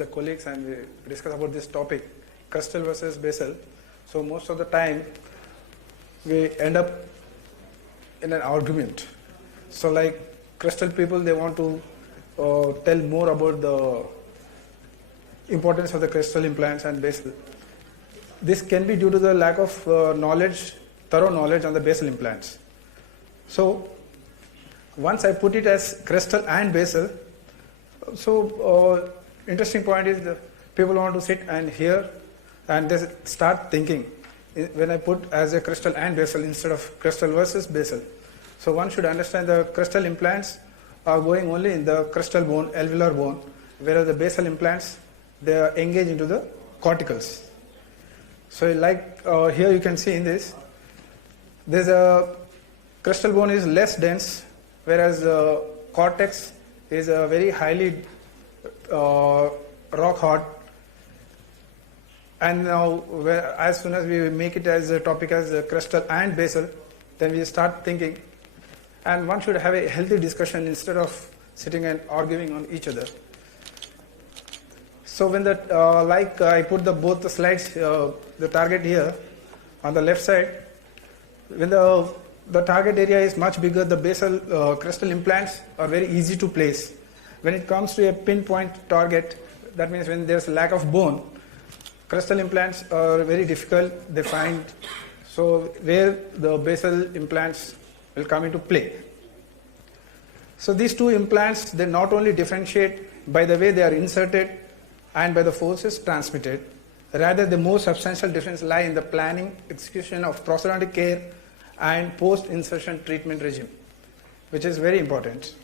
the colleagues and we discuss about this topic, crustal versus basal. So most of the time we end up in an argument. So like crustal people, they want to tell more about the importance of the crustal implants and basal. This can be due to the lack of thorough knowledge on the basal implants. So once I put it as crustal and basal, so interesting point is the people want to sit and hear and they start thinking when I put as a crustal and basal instead of crustal versus basal. So one should understand the crustal implants are going only in the crustal bone, alveolar bone, whereas the basal implants, they are engaged into the corticals. So like here you can see in this, there's a crustal bone is less dense, whereas the cortex is a very highly rock hard. And now as soon as we make it as a topic as crustal and basal, then we start thinking. And one should have a healthy discussion instead of sitting and arguing on each other. So when I put both the slides, the target here on the left side, when the target area is much bigger, the basal crustal implants are very easy to place. When it comes to a pinpoint target, that means when there's a lack of bone, crustal implants are very difficult, they find. So where the basal implants will come into play. So these two implants, they not only differentiate by the way they are inserted and by the forces transmitted, rather the more substantial difference lie in the planning, execution of prosthodontic care and post-insertion treatment regime, which is very important.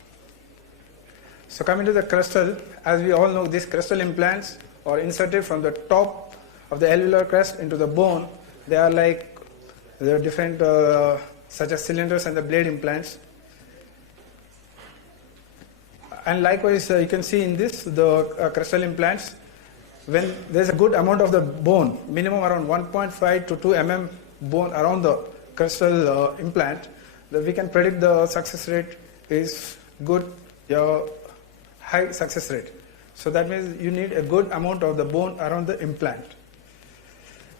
So coming to the crustal, as we all know, these crustal implants are inserted from the top of the alveolar crest into the bone. They are like the different such as cylinders and the blade implants. And likewise, you can see in this, the crustal implants, when there's a good amount of the bone, minimum around 1.5 to 2 mm bone around the crustal implant, we can predict the success rate is good, high success rate. So that means you need a good amount of the bone around the implant.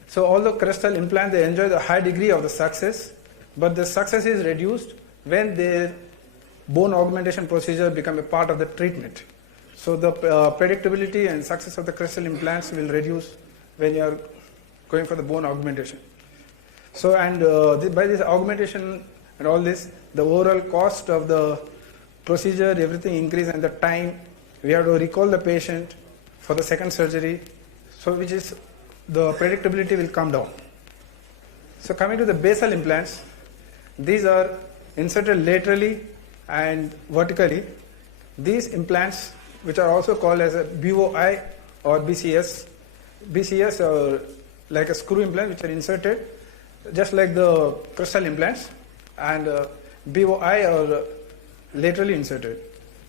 So all the crustal implants, they enjoy the high degree of the success, but the success is reduced when the bone augmentation procedure become a part of the treatment. So the predictability and success of the crustal implants will reduce when you are going for the bone augmentation. So and by this augmentation and all this, the overall cost of the procedure, everything increase, and the time we have to recall the patient for the second surgery, so which is the predictability will come down. So coming to the basal implants, these are inserted laterally and vertically. These implants, which are also called as a BOI or BCS. BCS are like a screw implant which are inserted just like the crustal implants, and BOI are laterally inserted.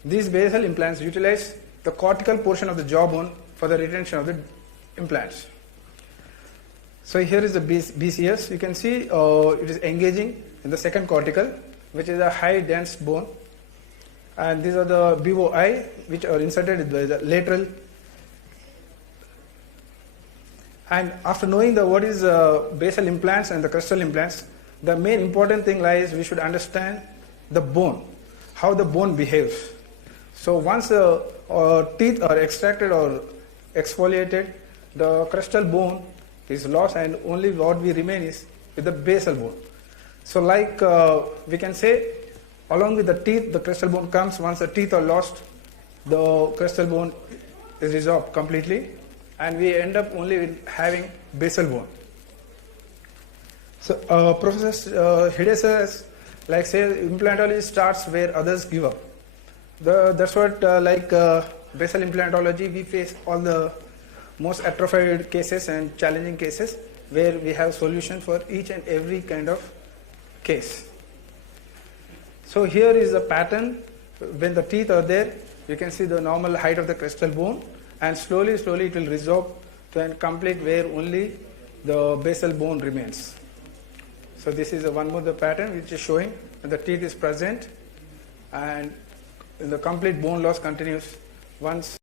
These basal implants utilize the cortical portion of the jawbone for the retention of the implants. So here is the BCS. You can see it is engaging in the second cortical, which is a high dense bone, and these are the BOI which are inserted by the lateral. And after knowing what is basal implants and the crustal implants, the main important thing lies we should understand the bone, how the bone behaves. So once teeth are extracted or exfoliated, the crustal bone is lost and only what we remain is with the basal bone. So like we can say, along with the teeth, the crustal bone comes. Once the teeth are lost, the crustal bone is resolved completely, and we end up only with having basal bone. So Professor Hide says, like say, implantology starts where others give up. That's what basal implantology, we face all the most atrophied cases and challenging cases where we have solution for each and every kind of case. So here is the pattern. When the teeth are there, you can see the normal height of the crustal bone, and slowly it will resolve to a complete where only the basal bone remains. So this is one more the pattern which is showing that the teeth is present and the complete bone loss continues once